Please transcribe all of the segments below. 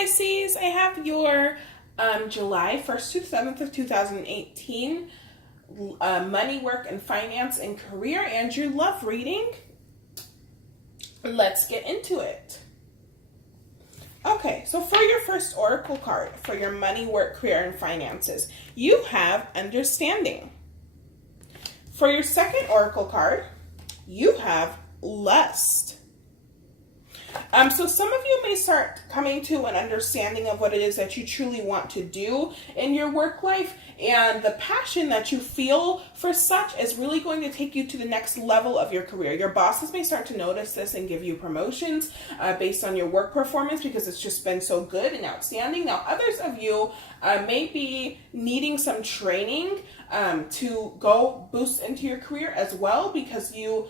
Pisces, I have your July 1st to 7th of 2018 money, work, and finance and career, and your love reading. Let's get into it. Okay, so for your first oracle card, for your money, work, career, and finances, you have understanding. For your second oracle card, you have lust. So some of you may start coming to an understanding of what it is that you truly want to do in your work life, and the passion that you feel for such is really going to take you to the next level of your career. Your bosses may start to notice this and give you promotions based on your work performance because it's just been so good and outstanding. Now, others of you may be needing some training to go boost into your career as well, because you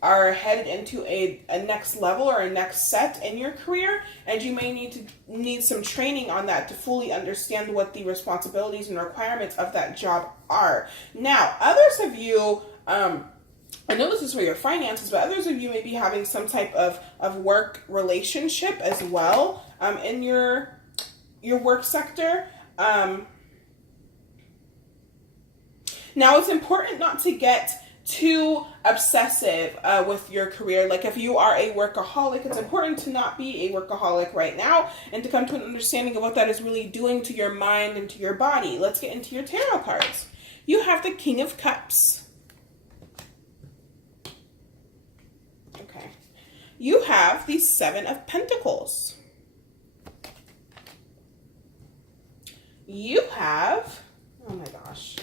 are headed into a next level or a next set in your career, and you may need some training on that to fully understand what the responsibilities and requirements of that job are. Now, others of you, I know this is for your finances, but others of you may be having some type of work relationship as well in your work sector. Now, it's important not to get too obsessive with your career. Like, if you are a workaholic, it's important to not be a workaholic right now and to come to an understanding of what that is really doing to your mind and to your body. Let's get into your tarot cards. You have the King of Cups. Okay. You have the Seven of Pentacles. You have, oh my gosh,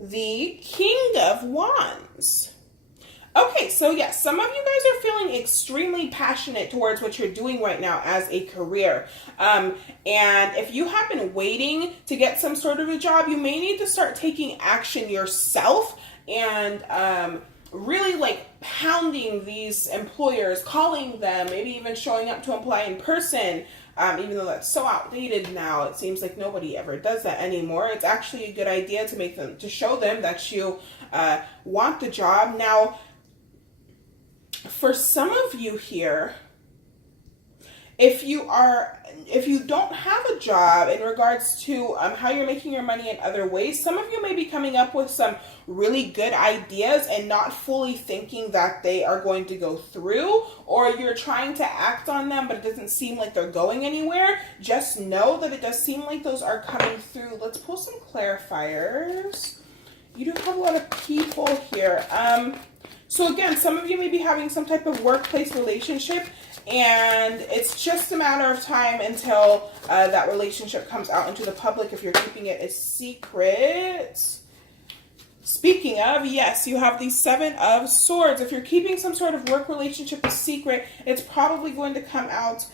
the King of Wands. Okay, so yes, some of you guys are feeling extremely passionate towards what you're doing right now as a career. And if you have been waiting to get some sort of a job, you may need to start taking action yourself and really like pounding these employers, calling them, maybe even showing up to apply in person. Even though that's so outdated now, it seems like nobody ever does that anymore. It's actually a good idea to show them that you want the job. Now, for some of you here, if you don't have a job in regards to how you're making your money in other ways, some of you may be coming up with some really good ideas and not fully thinking that they are going to go through, or you're trying to act on them, but it doesn't seem like they're going anywhere. Just know that it does seem like those are coming through. Let's pull some clarifiers. You do have a lot of people here. So again, some of you may be having some type of workplace relationship, and it's just a matter of time until that relationship comes out into the public if you're keeping it a secret. Speaking of, yes, you have the Seven of Swords. If you're keeping some sort of work relationship a secret, it's probably going to come out.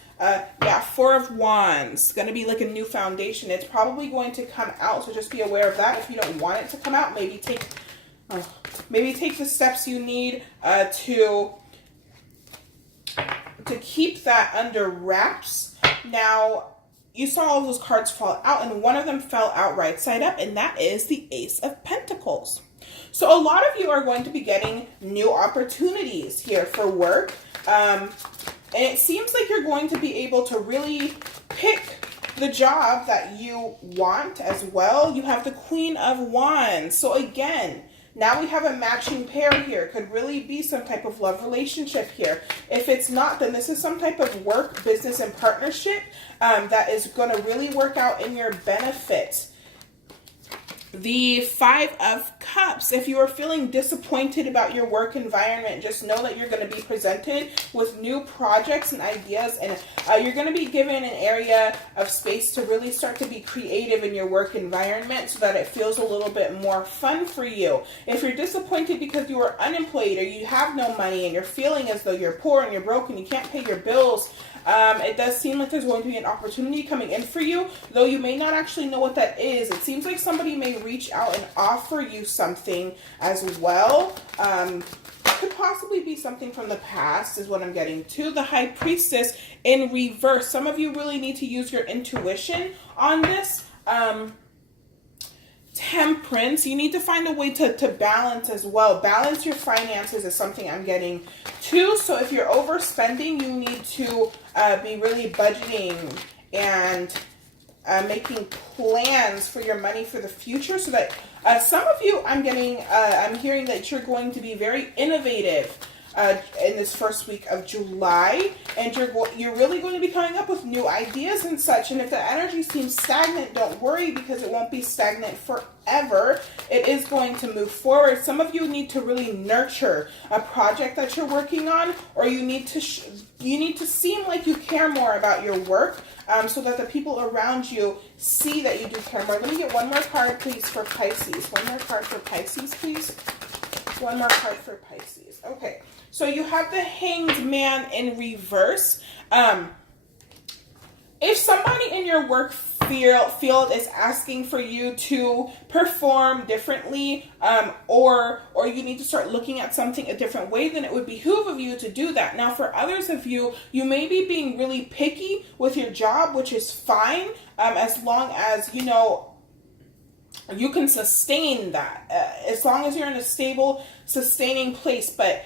Four of Wands. It's going to be like a new foundation. It's probably going to come out, so just be aware of that. If you don't want it to come out, maybe take the steps you need to keep that under wraps. Now, you saw all those cards fall out, and one of them fell out right side up, and that is the Ace of Pentacles. So a lot of you are going to be getting new opportunities here for work. And it seems like you're going to be able to really pick the job that you want as well. You have the Queen of Wands. So again, now we have a matching pair here. Could really be some type of love relationship here. If it's not, then this is some type of work, business, and partnership that is going to really work out in your benefit. The Five of Cups. If you are feeling disappointed about your work environment, just know that you're going to be presented with new projects and ideas, and you're going to be given an area of space to really start to be creative in your work environment so that it feels a little bit more fun for you. If you're disappointed because you are unemployed or you have no money and you're feeling as though you're poor and you're broke and you can't pay your bills, it does seem like there's going to be an opportunity coming in for you, though you may not actually know what that is. It seems like somebody may reach out and offer you something as well. Could possibly be something from the past is what I'm getting to. The High Priestess in reverse. Some of you really need to use your intuition on this. Temperance, you need to find a way to balance as well. Balance your finances is something I'm getting too. So if you're overspending, you need to be really budgeting and making plans for your money for the future, so that some of you, I'm hearing that you're going to be very innovative in this first week of July, and you're really going to be coming up with new ideas and such. And if the energy seems stagnant, don't worry, because it won't be stagnant forever. It is going to move forward. Some of you need to really nurture a project that you're working on, or you need to seem like you care more about your work, so that the people around you see that you do care more. Let me get one more card, please, for Pisces. One more card for Pisces, please. One more card for Pisces. Okay, so you have the Hanged Man in reverse. If somebody in your work field is asking for you to perform differently, or you need to start looking at something a different way, then it would behoove of you to do that. Now, for others of you, you may be being really picky with your job, which is fine, as long as, you know, you can sustain that, as long as you're in a stable, sustaining place. But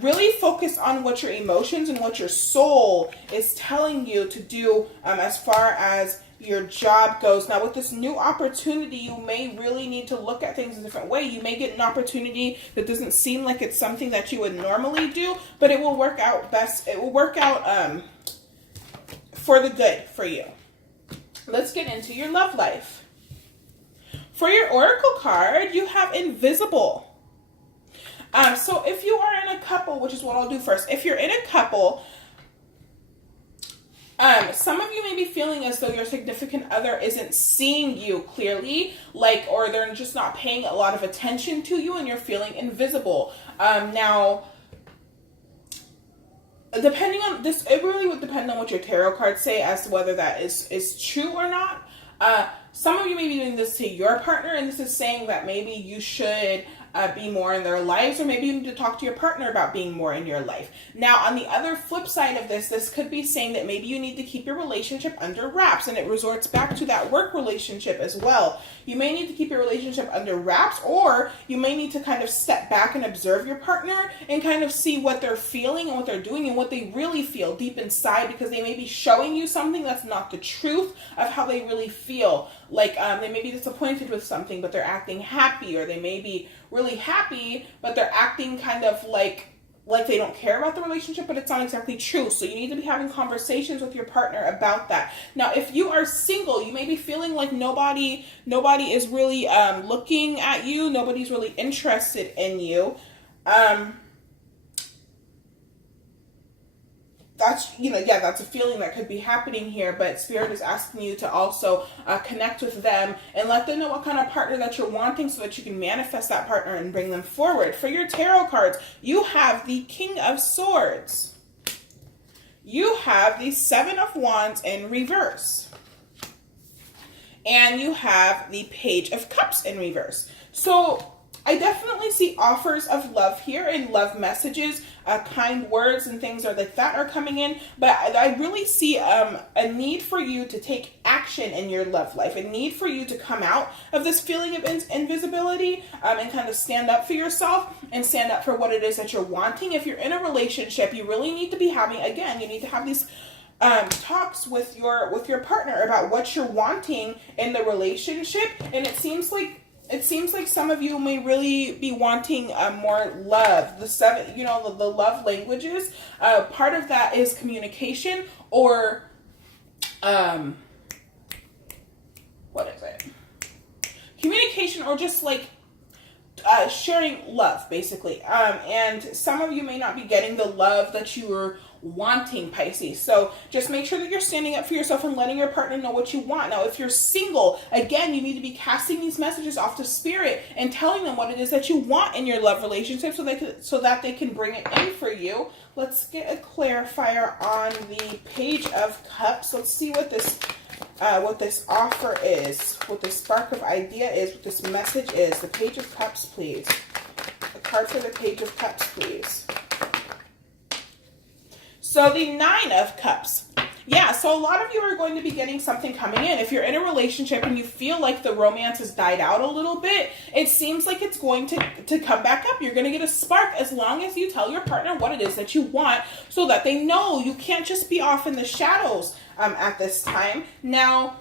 really focus on what your emotions and what your soul is telling you to do, as far as your job goes. Now, with this new opportunity, you may really need to look at things a different way. You may get an opportunity that doesn't seem like it's something that you would normally do, but it will work out best. It will work out for the good for you. Let's get into your love life. For your oracle card, you have Invisible. So if you are in a couple, which is what I'll do first. If you're in a couple, some of you may be feeling as though your significant other isn't seeing you clearly, or they're just not paying a lot of attention to you, and you're feeling invisible. Now, depending on this, it really would depend on what your tarot cards say as to whether that is true or not. Some of you may be doing this to your partner, and this is saying that maybe you should be more in their lives, or maybe you need to talk to your partner about being more in your life. Now, on the other flip side of this could be saying that maybe you need to keep your relationship under wraps, and it resorts back to that work relationship as well. You may need to keep your relationship under wraps, or you may need to kind of step back and observe your partner and kind of see what they're feeling and what they're doing and what they really feel deep inside, because they may be showing you something that's not the truth of how they really feel. They may be disappointed with something, but they're acting happy, or they may be really happy, but they're acting kind of like they don't care about the relationship, but it's not exactly true. So you need to be having conversations with your partner about that. Now, if you are single, you may be feeling like nobody is really looking at you. Nobody's really interested in you. That's a feeling that could be happening here, but Spirit is asking you to also connect with them and let them know what kind of partner that you're wanting, so that you can manifest that partner and bring them forward. For your tarot cards, you have the King of Swords. You have the Seven of Wands in reverse. And you have the Page of Cups in reverse. So I definitely see offers of love here and love messages, kind words and things like that are coming in. But I really see a need for you to take action in your love life, a need for you to come out of this feeling of invisibility, and kind of stand up for yourself and stand up for what it is that you're wanting. If you're in a relationship, you really need to be you need to have these talks with your partner about what you're wanting in the relationship. And it seems like some of you may really be wanting more love. The love languages. Part of that is communication, or what is it? Communication, or just sharing love, basically. And some of you may not be getting the love that you were wanting, Pisces. So just make sure that you're standing up for yourself and letting your partner know what you want. Now, if you're single, again, you need to be casting these messages off to Spirit and telling them what it is that you want in your love relationship, so that they can bring it in for you. Let's get a clarifier on the Page of Cups. Let's see what this offer is, what this spark of idea is, what this message is. The Page of Cups, please. A card for the Page of Cups, please. So the Nine of Cups. Yeah, so a lot of you are going to be getting something coming in. If you're in a relationship and you feel like the romance has died out a little bit, it seems like it's going to come back up. You're going to get a spark as long as you tell your partner what it is that you want so that they know you can't just be off in the shadows at this time. Now,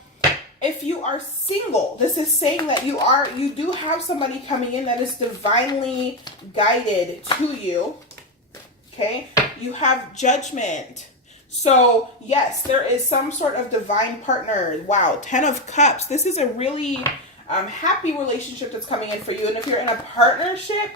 if you are single, this is saying that you do have somebody coming in that is divinely guided to you. Okay? You have Judgment. So, yes, there is some sort of divine partner. Wow, 10 of Cups. This is a really happy relationship that's coming in for you. And if you're in a partnership,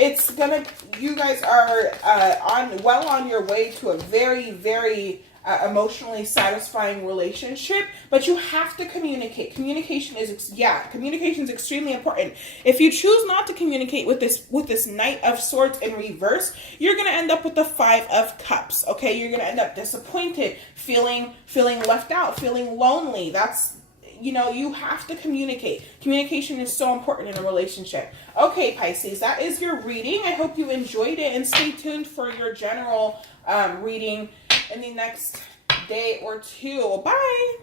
it's gonna, you guys are on your way to a very, very emotionally satisfying relationship, but you have to communicate. Communication is extremely important. If you choose not to communicate with this Knight of Swords in reverse, you're gonna end up with the 5 of Cups. Okay, you're gonna end up disappointed, feeling left out, feeling lonely. That's, you have to communicate. Communication is so important in a relationship. Okay, Pisces, that is your reading. I hope you enjoyed it, and stay tuned for your general reading in the next day or two. Bye.